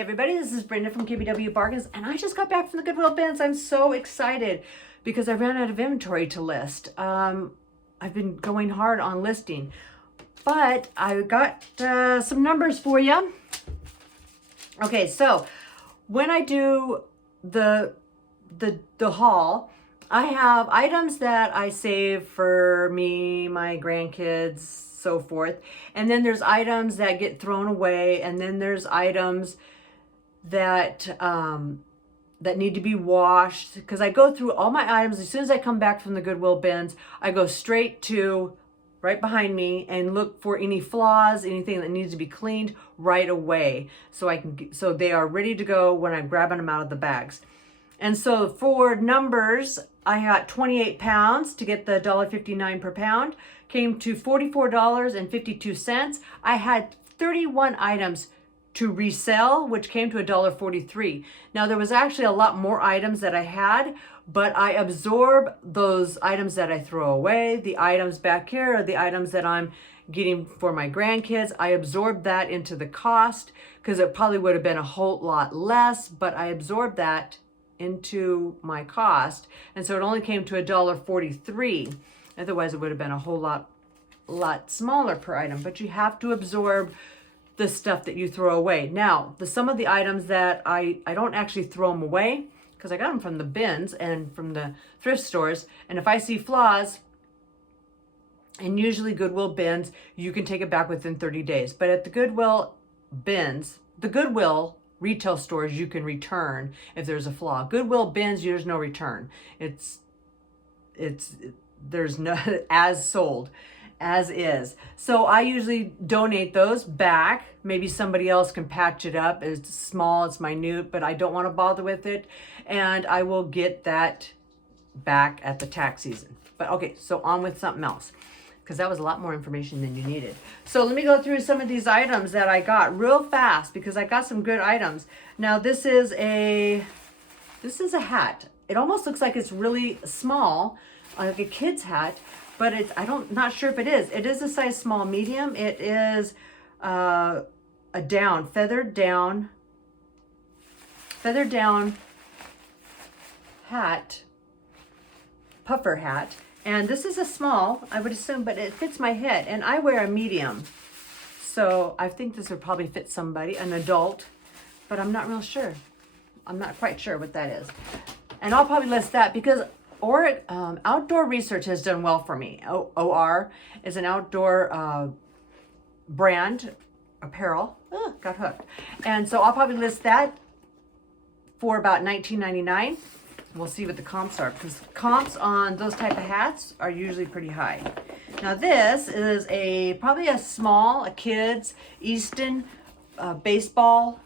Everybody, this is Brenda from KBW Bargains, and I just got back from the Goodwill bins. I'm so excited because I ran out of inventory to list. I've been going hard on listing, but I got some numbers for you. Okay, so when I do the haul, I have items that I save for me, my grandkids, so forth, and then there's items that get thrown away, and then there's items that that need to be washed, because I go through all my items. As soon as I come back from the Goodwill bins, I go straight to right behind me and look for any flaws, anything that needs to be cleaned right away, so they are ready to go when I'm grabbing them out of the bags. And so for numbers, I got 28 pounds to get the $1.59 per pound, came to $44.52. I had 31 items to resell, which came to $1.43. Now there was actually a lot more items that I had, but I absorb those items that I throw away. The items back here are the items that I'm getting for my grandkids. I absorbed that into the cost because it probably would have been a whole lot less, but I absorbed that into my cost, and so it only came to $1.43. Otherwise it would have been a whole lot smaller per item. But you have to absorb the stuff that you throw away. Now, some of the items that I don't actually throw them away because I got them from the bins and from the thrift stores. And if I see flaws, and usually Goodwill bins, you can take it back within 30 days. But at the Goodwill bins, the Goodwill retail stores, you can return if there's a flaw. Goodwill bins, there's no return. There's no as sold, as is. So I usually donate those back. Maybe somebody else can patch it up. It's small, it's minute, but I don't want to bother with it. And I will get that back at the tax season. But okay, so on with something else, because that was a lot more information than you needed. So let me go through some of these items that I got real fast, because I got some good items. Now this is a hat. It almost looks like it's really small, like a kid's hat, but not sure if it is. It is a size small medium. It is a feathered down hat, puffer hat. And this is a small, I would assume, but it fits my head, and I wear a medium. So I think this would probably fit somebody, an adult, but I'm not real sure. I'm not quite sure what that is. And I'll probably list that because Outdoor Research has done well for me. OR is an outdoor brand apparel. Got hooked. And so I'll probably list that for about $19.99. We'll see what the comps are, because comps on those type of hats are usually pretty high. Now this is probably a kid's Easton baseball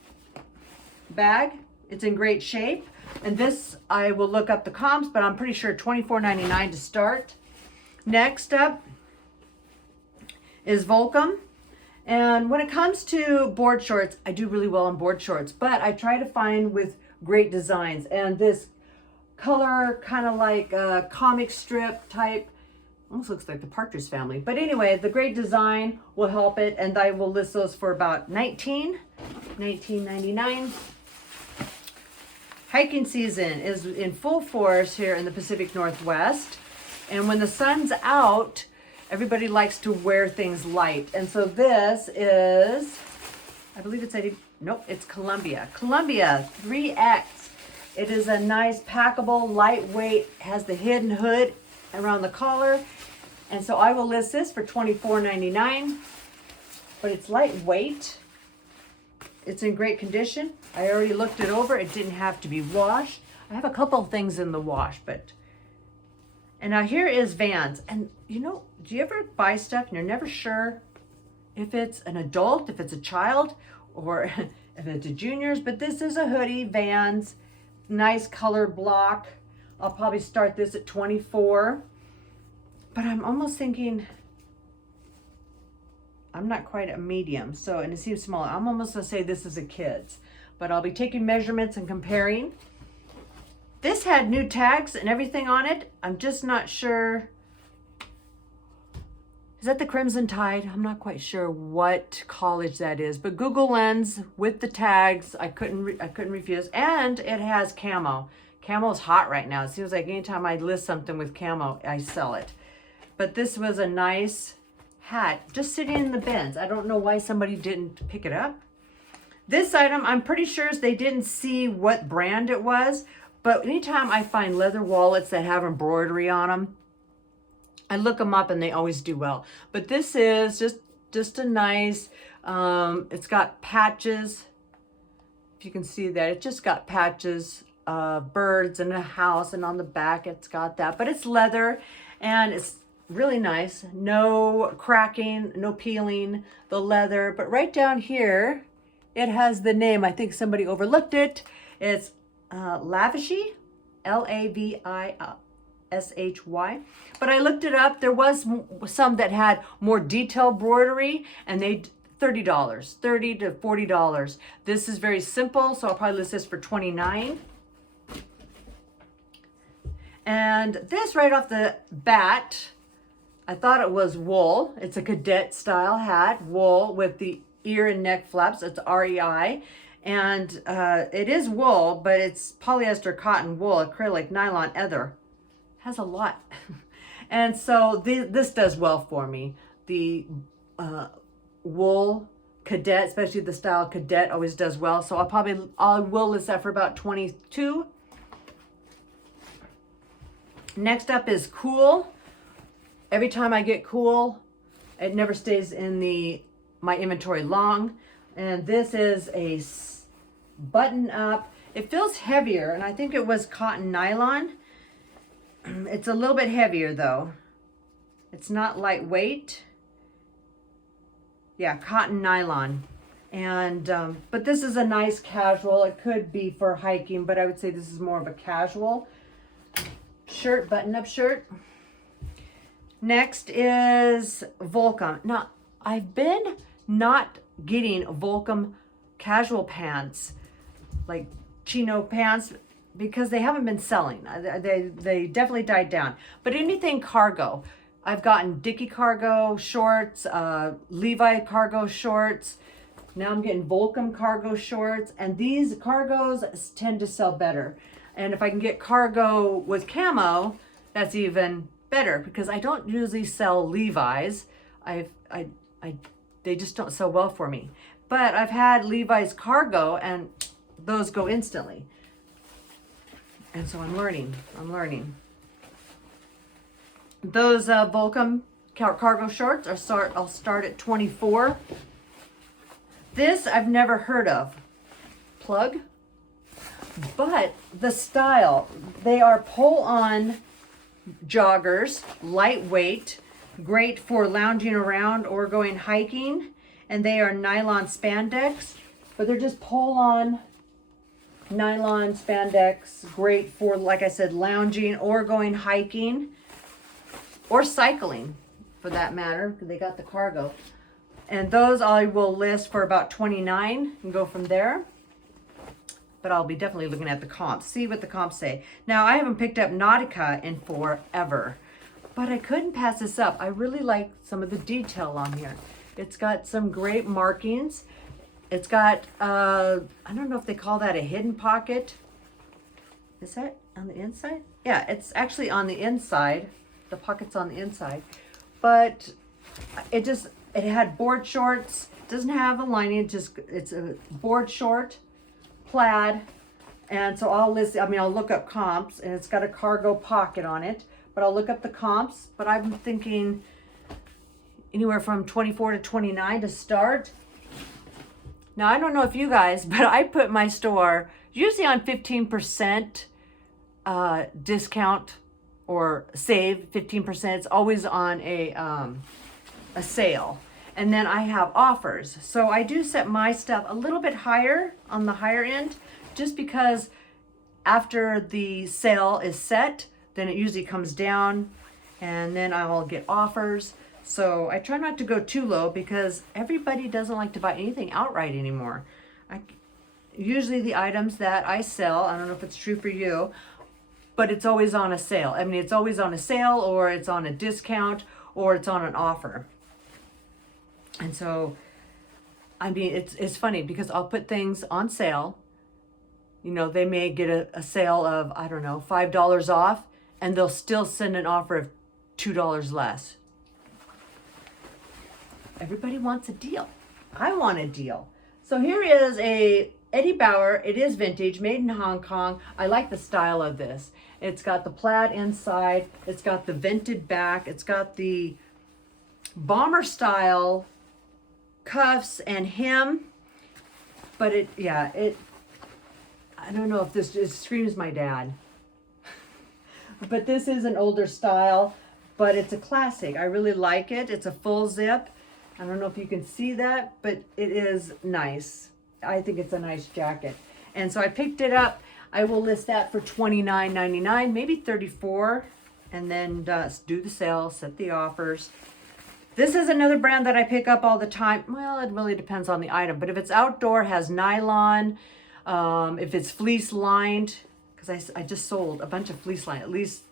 bag. It's in great shape. And this, I will look up the comps, but I'm pretty sure $24.99 to start. Next up is Volcom. And when it comes to board shorts, I do really well on board shorts, but I try to find with great designs. And this color, kind of like a comic strip type, almost looks like the Partridge Family. But anyway, the great design will help it, and I will list those for about $19.99. Hiking season is in full force here in the Pacific Northwest, and when the sun's out, everybody likes to wear things light. And so this is, I believe it's it's Columbia 3X. It is a nice packable, lightweight, has the hidden hood around the collar. And so I will list this for $24.99, but it's lightweight. It's in great condition. I already looked it over. It didn't have to be washed. I have a couple of things in the wash, and now here is Vans. And do you ever buy stuff and you're never sure if it's an adult, if it's a child, or if it's a junior's? But this is a hoodie, Vans, nice color block. I'll probably start this at $24, but I'm almost thinking, I'm not quite a medium, and it seems smaller. I'm almost gonna say this is a kid's, but I'll be taking measurements and comparing. This had new tags and everything on it. I'm just not sure. Is that the Crimson Tide? I'm not quite sure what college that is, but Google Lens with the tags, I couldn't refuse. And it has camo. Camo's hot right now. It seems like anytime I list something with camo, I sell it. But this was a nice hat, just sitting in the bins. I don't know why somebody didn't pick it up. This item, I'm pretty sure they didn't see what brand it was, but anytime I find leather wallets that have embroidery on them, I look them up and they always do well. But this is just a nice, it's got patches. If you can see that, it just got patches of birds and a house, and on the back it's got that. But it's leather and it's really nice. No cracking, no peeling, the leather. But right down here, it has the name. I think somebody overlooked it. It's Lavishy, Lavishy. But I looked it up. There was some that had more detailed embroidery, and they $30, $30 to $40. This is very simple, so I'll probably list this for $29. And this right off the bat, I thought it was wool. It's a cadet style hat, wool with the ear and neck flaps. It's REI. And it is wool, but it's polyester, cotton, wool, acrylic, nylon, leather. Has a lot. And so this does well for me. The wool cadet, especially the style cadet, always does well. So I will list that for about $22. Next up is Cool. Every time I get Cool, it never stays in my inventory long. And this is a button up. It feels heavier, and I think it was cotton nylon. It's a little bit heavier though. It's not lightweight. Yeah, cotton nylon. And but this is a nice casual. It could be for hiking, but I would say this is more of a casual shirt, button-up shirt. Next is Volcom. Now, I've been not getting Volcom casual pants, like chino pants, because they haven't been selling. They definitely died down. But anything cargo. I've gotten Dickie cargo shorts, Levi cargo shorts. Now I'm getting Volcom cargo shorts, and these cargos tend to sell better. And if I can get cargo with camo, that's even better, because I don't usually sell Levi's. They just don't sell well for me. But I've had Levi's cargo, and those go instantly. And so I'm learning. Those Volcom cargo shorts I'll start at $24. This I've never heard of. Plug. But the style, they are pull-on joggers, lightweight, great for lounging around or going hiking. And they are nylon spandex, but they're just pull-on nylon spandex, great for, like I said, lounging or going hiking or cycling for that matter, because they got the cargo. And those I will list for about $29 and go from there. But I'll be definitely looking at the comps, see what the comps say. Now, I haven't picked up Nautica in forever, but I couldn't pass this up. I really like some of the detail on here. It's got some great markings. It's got, I don't know if they call that a hidden pocket. Is that on the inside? Yeah, it's actually on the inside. The pocket's on the inside. But it had board shorts. It doesn't have a lining, it's a board short, plaid. And so I'll look up comps, and it's got a cargo pocket on it, but I'll look up the comps. But I'm thinking anywhere from 24 to 29 to start. Now, I don't know if you guys, but I put my store usually on 15% discount or save 15%. It's always on a sale. And then I have offers. So I do set my stuff a little bit higher on the higher end, just because after the sale is set, then it usually comes down, and then I'll get offers. So I try not to go too low, because everybody doesn't like to buy anything outright anymore. Usually the items that I sell, I don't know if it's true for you, but it's always on a sale. I mean, it's always on a sale, or it's on a discount, or it's on an offer. And so, I mean, it's funny because I'll put things on sale. You know, they may get a sale of, I don't know, $5 off, and they'll still send an offer of $2 less. Everybody wants a deal. I want a deal. So here is a Eddie Bauer. It is vintage, made in Hong Kong. I like the style of this. It's got the plaid inside. It's got the vented back. It's got the bomber style cuffs and hem. But I don't know if this just screams my dad. But this is an older style, but it's a classic. I really like it. It's a full zip. I don't know if you can see that, but it is nice. I think it's a nice jacket. And so I picked it up. I will list that for $29.99, maybe $34, and then do the sale, set the offers. This is another brand that I pick up all the time. Well, it really depends on the item, but if it's outdoor, has nylon, if it's fleece lined, because I just sold a bunch of fleece lined, at least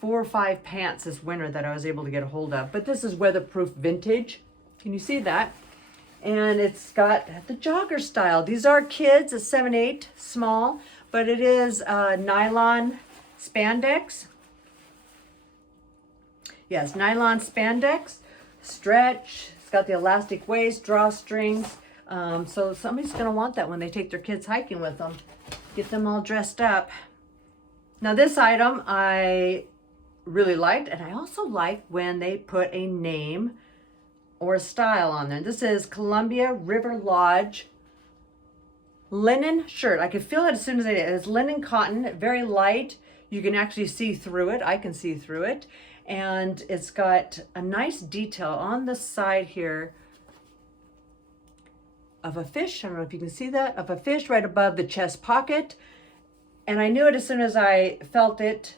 4 or 5 pants this winter that I was able to get a hold of. But this is weatherproof vintage. Can you see that? And it's got the jogger style. These are kids, a 7/8, small, but it is nylon spandex. Yes, nylon spandex, stretch. It's got the elastic waist, drawstrings. So somebody's gonna want that when they take their kids hiking with them. Get them all dressed up. Now this item I really liked, and I also like when they put a name or a style on there. This is Columbia River Lodge linen shirt. I could feel it as soon as I did it. It's linen cotton, very light. You can actually see through it. I can see through it. And it's got a nice detail on the side here of a fish. I don't know if you can see that, of a fish right above the chest pocket. And I knew it as soon as I felt it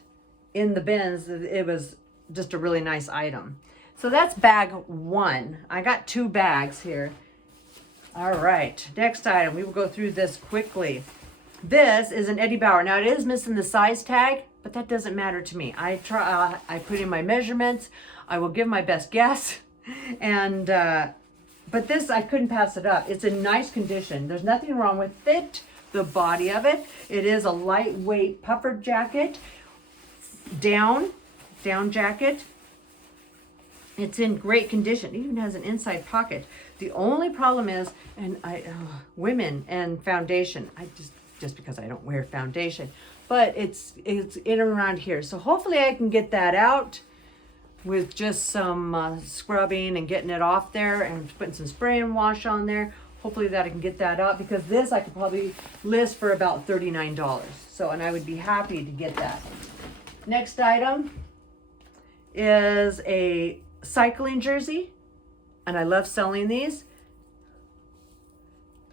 in the bins. It was just a really nice item. So that's bag 1. I got 2 bags here. All right, next item. We will go through this quickly. This is an Eddie Bauer. Now it is missing the size tag, but that doesn't matter to me. I put in my measurements. I will give my best guess. And, but this, I couldn't pass it up. It's in nice condition. There's nothing wrong with it. The body of it. It is a lightweight puffer jacket. Down jacket. It's in great condition. It even has an inside pocket. The only problem is, and women and foundation. I just because I don't wear foundation, but it's in and around here. So hopefully I can get that out with just some scrubbing and getting it off there and putting some spray and wash on there. Hopefully that I can get that out, because this I could probably list for about $39. So, and I would be happy to get that. Next item is a cycling jersey, and I love selling these.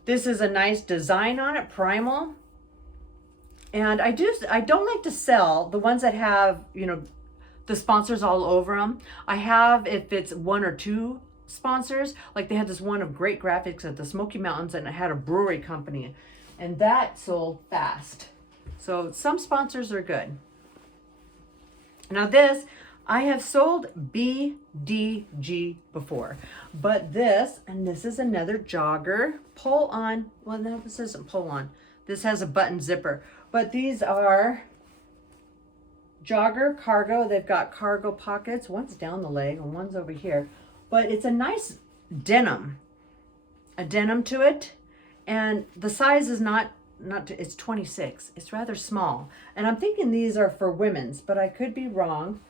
This is a nice design on it, primal. And I don't like to sell the ones that have, you know, the sponsors all over them. I have, if it's 1 or 2 sponsors, like they had this one of Great Graphics at the Smoky Mountains, and it had a brewery company, and that sold fast. So some sponsors are good. Now this, I have sold BDG before, but this, and this is another jogger, pull on, well no, this isn't pull on. This has a button zipper, but these are jogger cargo. They've got cargo pockets. One's down the leg and one's over here, but it's a nice denim, a denim to it. And the size is it's 26. It's rather small. And I'm thinking these are for women's, but I could be wrong.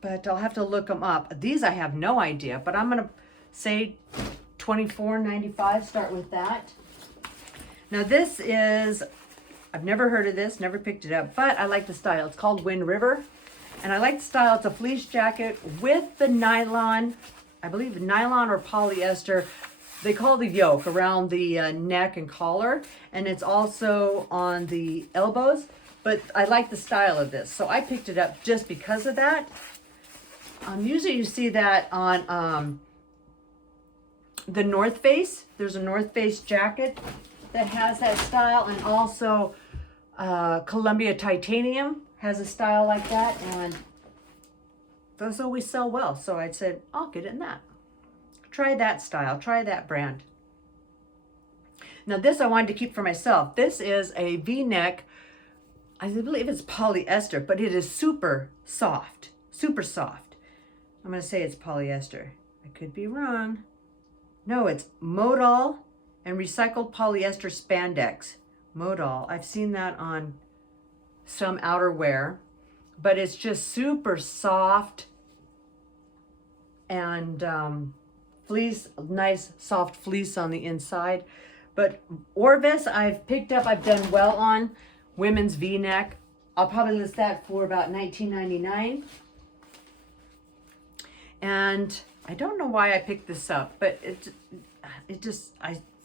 But I'll have to look them up. These I have no idea, but I'm gonna say $24.95, start with that. Now this is, I've never heard of this, never picked it up, but I like the style. It's called Wind River. And I like the style. It's a fleece jacket with the nylon, I believe nylon or polyester. They call the yoke around the neck and collar, and it's also on the elbows, but I like the style of this. So I picked it up just because of that. Usually you see that on the North Face. There's a North Face jacket that has that style, and also Columbia Titanium has a style like that, and those always sell well. So I said, I'll get it in that. Try that style, try that brand. Now this I wanted to keep for myself. This is a V-neck, I believe it's polyester, but it is super soft, super soft. I'm gonna say it's polyester. I could be wrong. No, it's modal and recycled polyester spandex. Modal, I've seen that on some outerwear, but it's just super soft and fleece, nice soft fleece on the inside. But Orvis I've picked up, I've done well on. Women's V-neck. I'll probably list that for about $19.99. And I don't know why I picked this up, but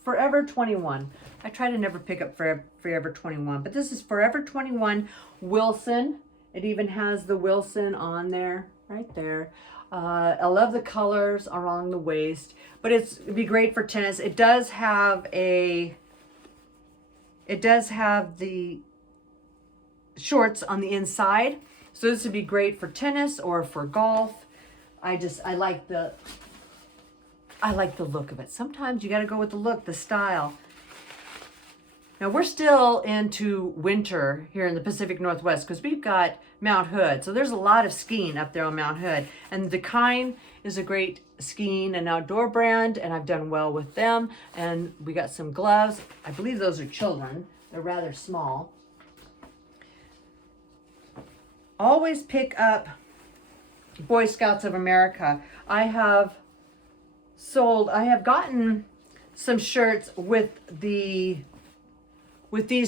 Forever 21. I try to never pick up Forever 21, but this is Forever 21 Wilson. It even has the Wilson on there, right there. I love the colors along the waist, but it'd be great for tennis. It does have the shorts on the inside, so this would be great for tennis or for golf. I like the look of it. Sometimes you got to go with the look, the style. Now we're still into winter here in the Pacific Northwest because we've got Mount Hood. So there's a lot of skiing up there on Mount Hood. And Dakine is a great skiing and outdoor brand, and I've done well with them. And we got some gloves. I believe those are children. They're rather small. Always pick up Boy Scouts of America. I have gotten some shirts with these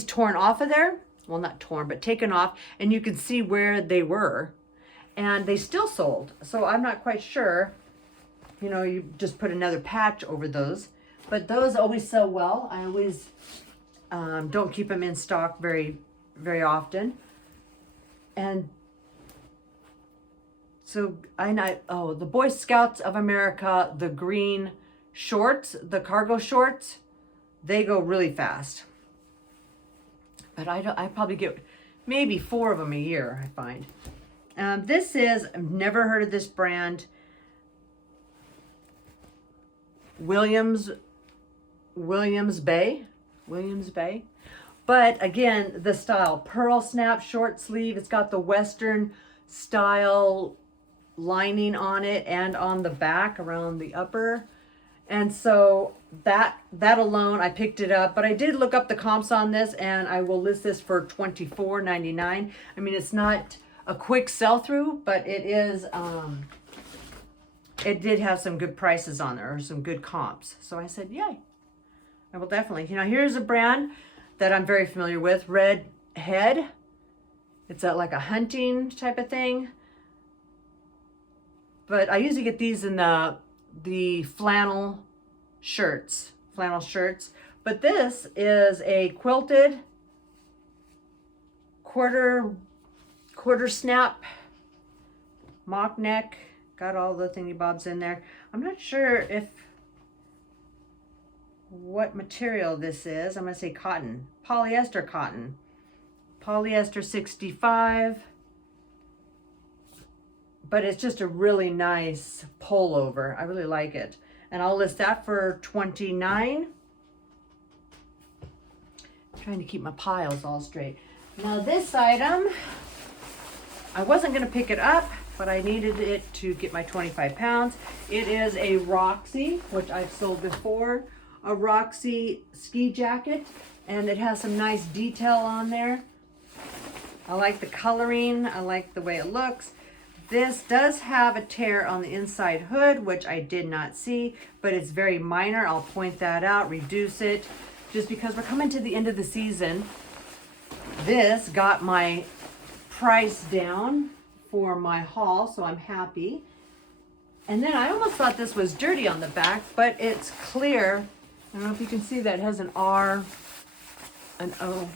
torn off of there. Well, not torn, but taken off, and you can see where they were, and they still sold. So I'm not quite sure, you know, you just put another patch over those, but those always sell well. I always don't keep them in stock very, very often. And so the Boy Scouts of America, the green shorts, the cargo shorts, they go really fast. But I probably get maybe 4 of them a year, I find. This is, I've never heard of this brand. Williams Bay. But again, the style, pearl snap short sleeve. It's got the Western style lining on it and on the back around the upper. And so that alone, I picked it up, but I did look up the comps on this, and I will list this for $24.99. I mean, it's not a quick sell through, but it is, it did have some good prices on there, or some good comps. So I said, yay, I will definitely. You know, here's a brand that I'm very familiar with, Red Head. It's like a hunting type of thing. But I usually get these in the flannel shirts. But this is a quilted quarter snap mock neck. Got all the thingy bobs in there. I'm not sure what material this is. I'm gonna say cotton, polyester cotton. Polyester 65. But it's just a really nice pullover. I really like it. And I'll list that for $29. I'm trying to keep my piles all straight. Now this item, I wasn't gonna pick it up, but I needed it to get my 25 pounds. It is a Roxy, which I've sold before, a Roxy ski jacket, and it has some nice detail on there. I like the coloring, I like the way it looks. This does have a tear on the inside hood, which I did not see, but it's very minor. I'll point that out, reduce it, just because we're coming to the end of the season. This got my price down for my haul, so I'm happy. And then I almost thought this was dirty on the back, but it's clear. I don't know if you can see that. It has an R, an O.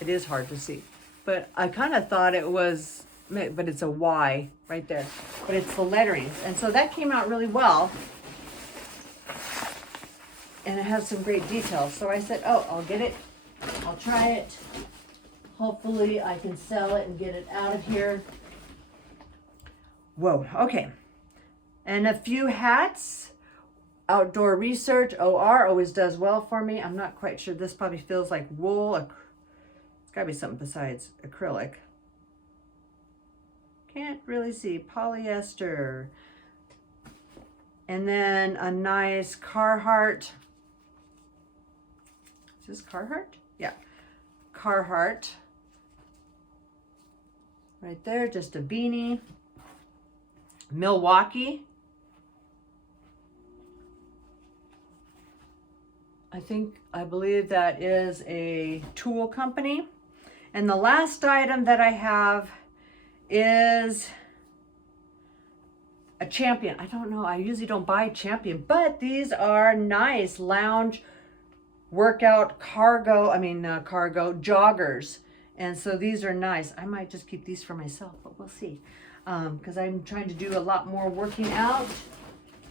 It is hard to see, but I kind of thought it was, but it's a Y right there, but it's the letterings. And so that came out really well. And it has some great details. So I said, oh, I'll get it. I'll try it. Hopefully I can sell it and get it out of here. Whoa, okay. and a few hats. Outdoor Research, OR, always does well for me. I'm not quite sure. This probably feels like wool. It's got to be something besides acrylic. Can't really see. Polyester. And then a nice Carhartt. Is this Carhartt? Yeah. Carhartt. Right there, just a beanie. Milwaukee. I believe that is a tool company. And the last item that I have is a Champion. I don't know, I usually don't buy Champion, but these are nice lounge workout cargo joggers. And so these are nice. I might just keep these for myself, but we'll see. Because I'm trying to do a lot more working out.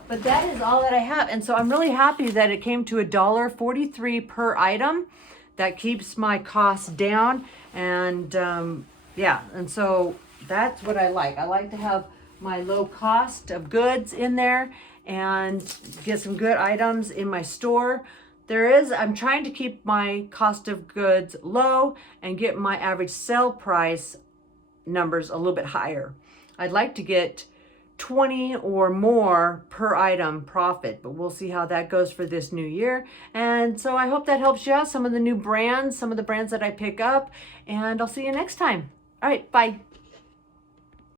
But that is all that I have. And so I'm really happy that it came to $1.43 per item. That keeps my costs down. And yeah, and so that's what I like. I like to have my low cost of goods in there and get some good items in my store. I'm trying to keep my cost of goods low and get my average sale price numbers a little bit higher. I'd like to get 20 or more per item profit, but we'll see how that goes for this new year. And so I hope that helps you out, some of the new brands, some of the brands that I pick up, and I'll see you next time. All right, bye.